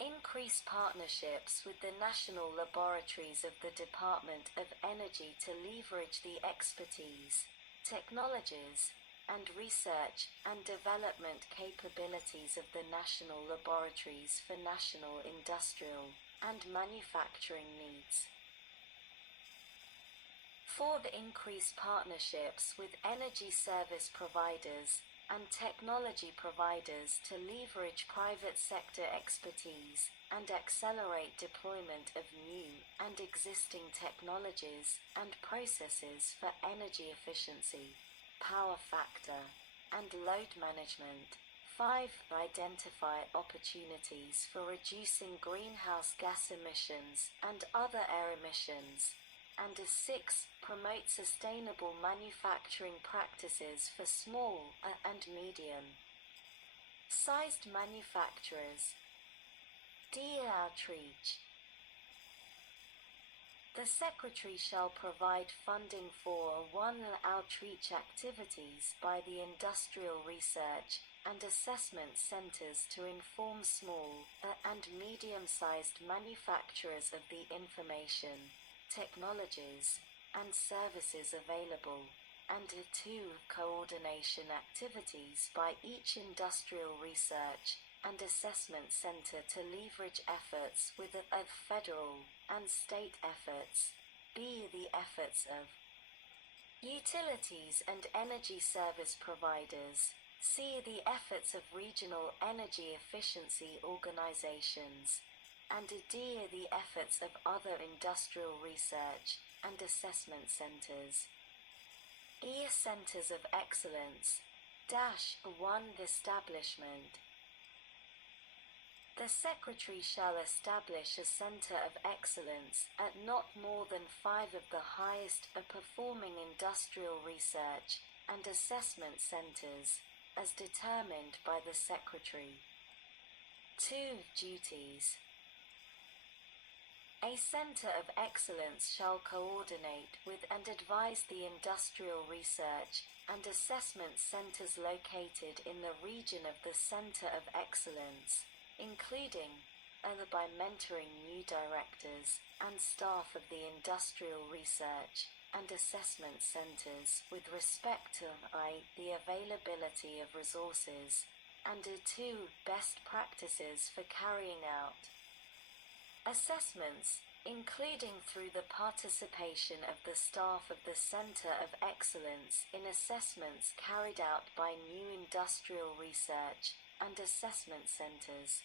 Increase partnerships with the national laboratories of the Department of Energy to leverage the expertise, technologies, and research and development capabilities of the national laboratories for national industrial and manufacturing needs. 4. Increase partnerships with energy service providers and technology providers to leverage private sector expertise and accelerate deployment of new and existing technologies and processes for energy efficiency, power factor, and load management. 5. Identify opportunities for reducing greenhouse gas emissions and other air emissions. And 6. Promote sustainable manufacturing practices for small and medium-sized manufacturers. D. Outreach. The Secretary shall provide funding for 1. Outreach activities by the industrial research and assessment centers to inform small and medium-sized manufacturers of the information, technologies, and services available, and 2. Coordination activities by each industrial research and assessment center to leverage efforts with federal and state efforts. B. The efforts of utilities and energy service providers. C. The efforts of regional energy efficiency organizations. And D. The efforts of other industrial research and assessment centers. E. Centers of excellence. 1. Establishment. The Secretary shall establish a center of excellence at not more than 5 of the highest performing industrial research and assessment centers, as determined by the Secretary. 2. Duties. A center of excellence shall coordinate with and advise the industrial research and assessment centers located in the region of the center of excellence, including by mentoring new directors and staff of the industrial research and assessment centers with respect to the availability of resources, and 2. Best practices for carrying out assessments, including through the participation of the staff of the Center of Excellence in assessments carried out by new industrial research and assessment centers.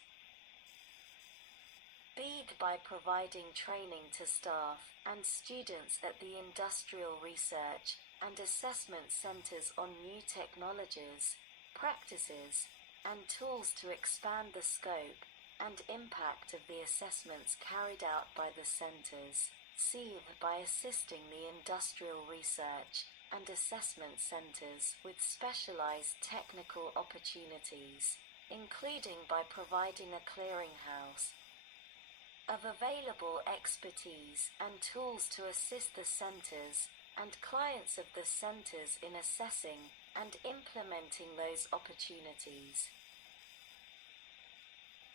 B. By providing training to staff and students at the industrial research and assessment centers on new technologies, practices, and tools to expand the scope and impact of the assessments carried out by the centers. C. By assisting the industrial research and assessment centers with specialized technical opportunities, including by providing a clearinghouse of available expertise and tools to assist the centers and clients of the centers in assessing and implementing those opportunities.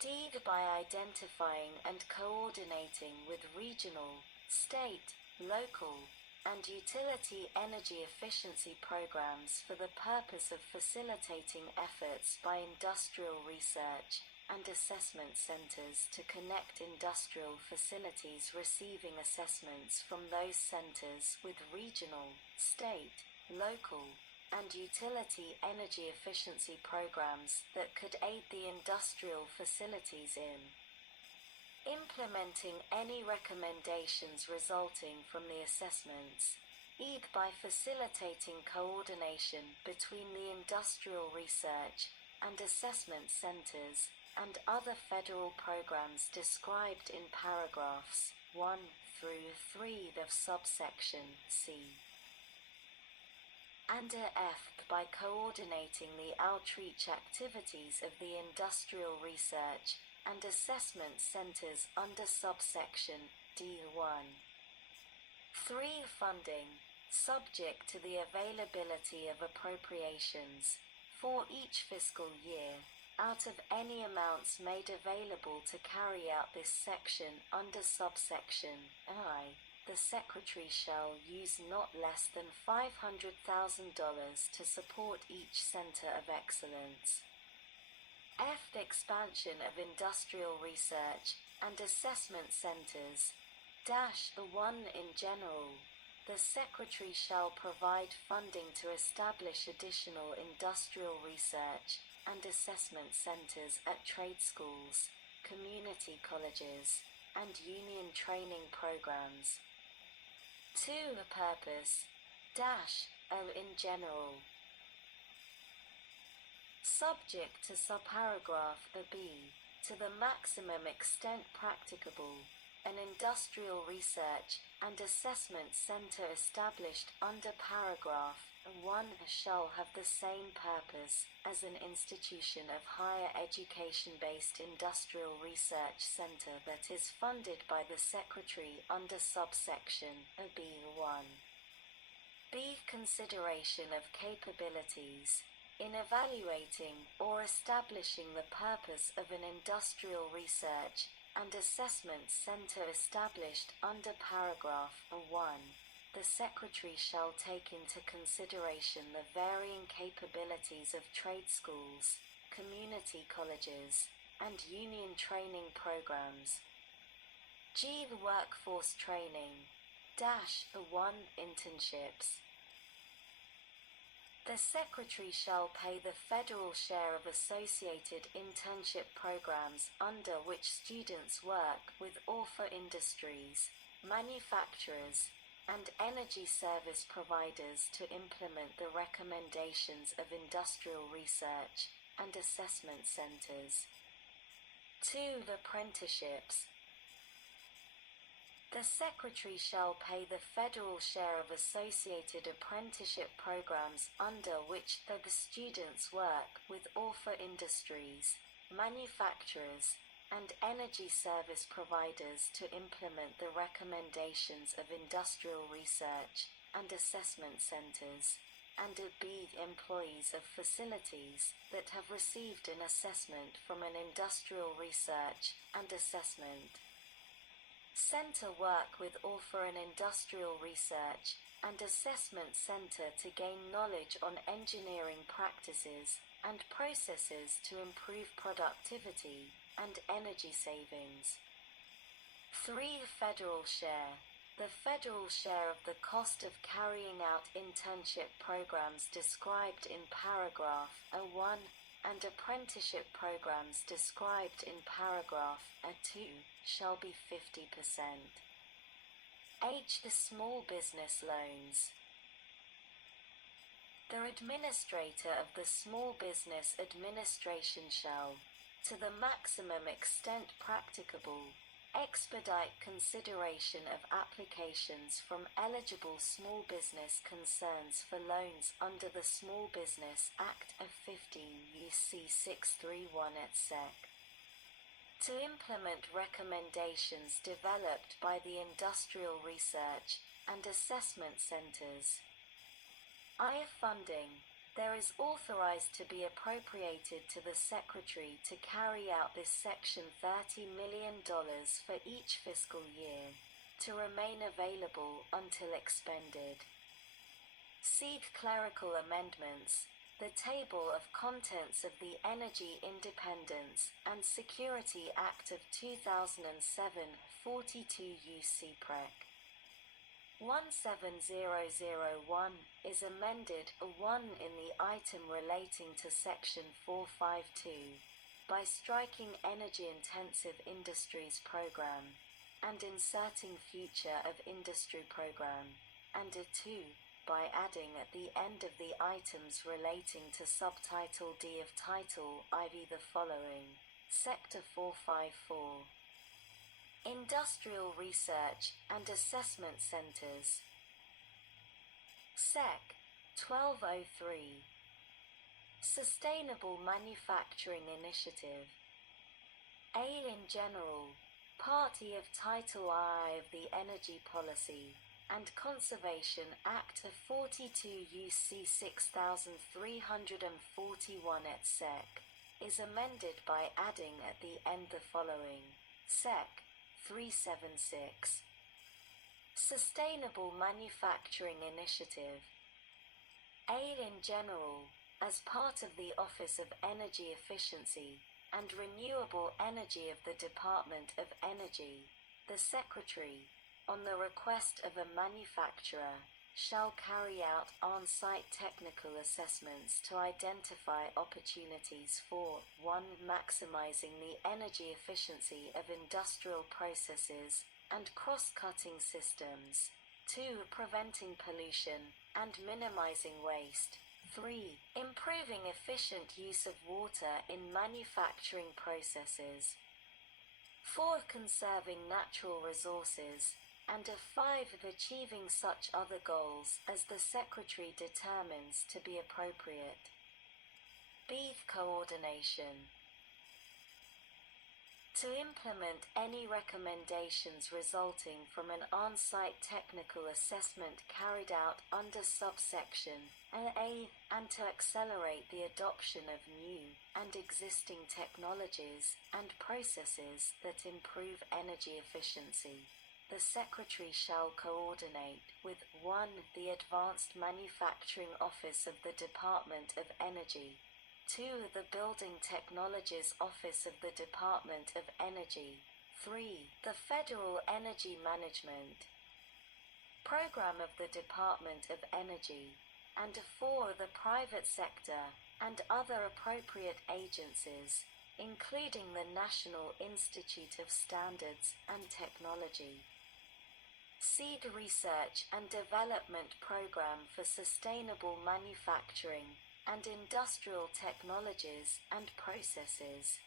D. By identifying and coordinating with regional, state, local, and utility energy efficiency programs for the purpose of facilitating efforts by industrial research and assessment centers to connect industrial facilities receiving assessments from those centers with regional, state, local, and utility energy efficiency programs that could aid the industrial facilities in implementing any recommendations resulting from the assessments. E. By facilitating coordination between the industrial research and assessment centers and other federal programs described in paragraphs 1 through 3 of subsection C. And F. By coordinating the outreach activities of the industrial research and assessment centers under subsection D1. 3. Funding, subject to the availability of appropriations, for each fiscal year, out of any amounts made available to carry out this section under subsection I, the Secretary shall use not less than $500,000 to support each Center of Excellence. F. The expansion of industrial research and assessment centers. The one in general. The Secretary shall provide funding to establish additional industrial research and assessment centers at trade schools, community colleges, and union training programs. 2. The purpose. O in general. Subject to subparagraph B, to the maximum extent practicable, an industrial research and assessment center established under paragraph 1 shall have the same purpose as an institution of higher education-based industrial research center that is funded by the Secretary under subsection B1. B. Consideration of capabilities. In evaluating or establishing the purpose of an industrial research and assessment center established under paragraph 1, the Secretary shall take into consideration the varying capabilities of trade schools, community colleges, and union training programs. G. The workforce training. The 1 internships. The Secretary shall pay the federal share of associated internship programs under which students work with author industries, manufacturers, and energy service providers to implement the recommendations of industrial research and assessment centers. 2. The apprenticeships. The Secretary shall pay the federal share of associated apprenticeship programs under which the students work with author industries, manufacturers, and energy service providers to implement the recommendations of industrial research and assessment centers, and B. Employees of facilities that have received an assessment from an industrial research and assessment center work with author an industrial research and assessment center to gain knowledge on engineering practices and processes to improve productivity and energy savings. 3. Federal share. The federal share of the cost of carrying out internship programs described in paragraph 1 and apprenticeship programs described in paragraph 2 shall be 50%. H. The small business loans. The administrator of the Small Business Administration shall, to the maximum extent practicable, expedite consideration of applications from eligible small business concerns for loans under the Small Business Act of 15 U.C. 631 et seq. To implement recommendations developed by the industrial research and assessment centers. I. Funding. There is authorized to be appropriated to the Secretary to carry out this section $30 million for each fiscal year, to remain available until expended. See clerical amendments, the table of contents of the Energy Independence and Security Act of 2007, 42 U.C. Prec. 17001 is amended 1 in the item relating to Section 452 by striking Energy-Intensive Industries Program and inserting Future of Industry Program, and 2 by adding at the end of the items relating to Subtitle D of Title IV the following: Sector 454. Industrial Research and Assessment Centers. Sec. 1203. Sustainable Manufacturing Initiative. A. In general, Party of Title I of the Energy Policy and Conservation Act of 42 U.C. 6341 et seq. is amended by adding at the end the following: Sec. 376. Sustainable Manufacturing Initiative. A. In general, as part of the Office of Energy Efficiency and Renewable Energy of the Department of Energy, the Secretary, on the request of a manufacturer, shall carry out on-site technical assessments to identify opportunities for 1. Maximizing the energy efficiency of industrial processes and cross-cutting systems, 2. Preventing pollution and minimizing waste, 3. Improving efficient use of water in manufacturing processes, 4. Conserving natural resources, and 5. Achieving such other goals as the Secretary determines to be appropriate. B. Coordination. To implement any recommendations resulting from an on-site technical assessment carried out under subsection A, and to accelerate the adoption of new and existing technologies and processes that improve energy efficiency, the Secretary shall coordinate with 1. The Advanced Manufacturing Office of the Department of Energy, 2. The Building Technologies Office of the Department of Energy, 3. The Federal Energy Management Program of the Department of Energy, and 4. The private sector and other appropriate agencies, including the National Institute of Standards and Technology. Seed Research and Development Program for Sustainable Manufacturing and Industrial Technologies and Processes.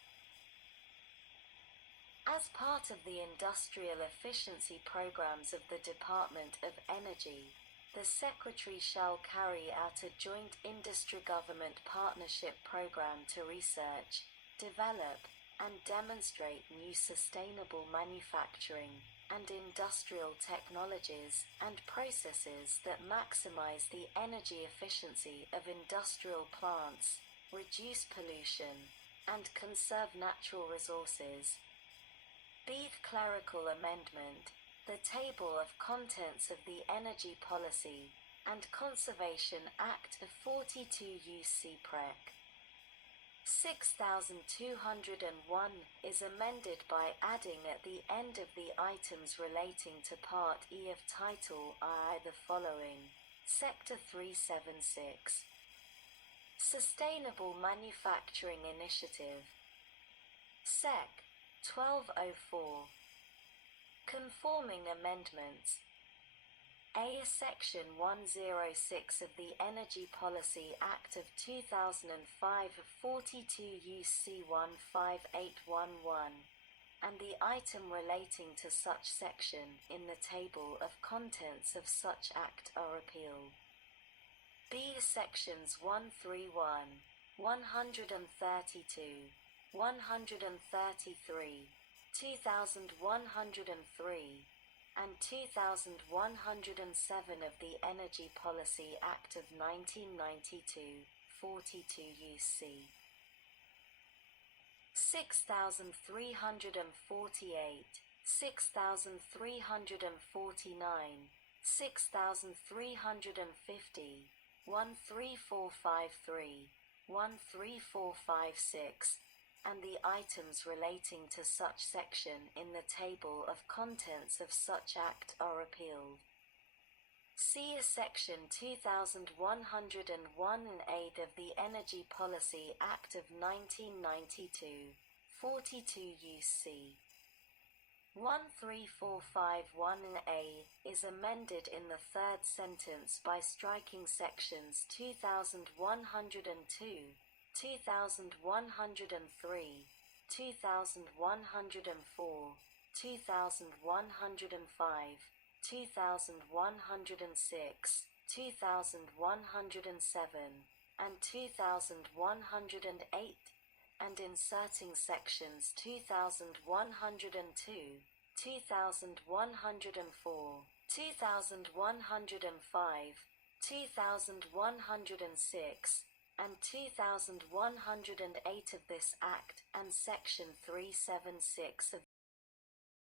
As part of the industrial efficiency programs of the Department of Energy, the Secretary shall carry out a joint industry-government partnership program to research, develop, and demonstrate new sustainable manufacturing and industrial technologies and processes that maximize the energy efficiency of industrial plants, reduce pollution, and conserve natural resources. B. Clerical amendment. The Table of Contents of the Energy Policy and Conservation Act of 42 UC Prec. 6201 is amended by adding at the end of the items relating to Part E of Title I the following: Sector 376. Sustainable Manufacturing Initiative. Sec. 1204. Conforming amendments. A. Section 106 of the Energy Policy Act of 2005 42 UC 15811, and the item relating to such section in the table of contents of such act are repealed. B. Sections 131, 132, 133, 2103, and 2107 of the Energy Policy Act of 1992, 42 UC. 6348, 6349, 6350, 13453, 13456, and the items relating to such section in the table of contents of such act are repealed. See Section 2101 and 8 of the Energy Policy Act of 1992, 42 UC. 13451A is amended in the third sentence by striking sections 2102, 2103, 2104, 2105, 2106, 2107, and 2108, and inserting sections 2102, 2104, 2105, 2106, and 2108 of this Act, and Section 376 of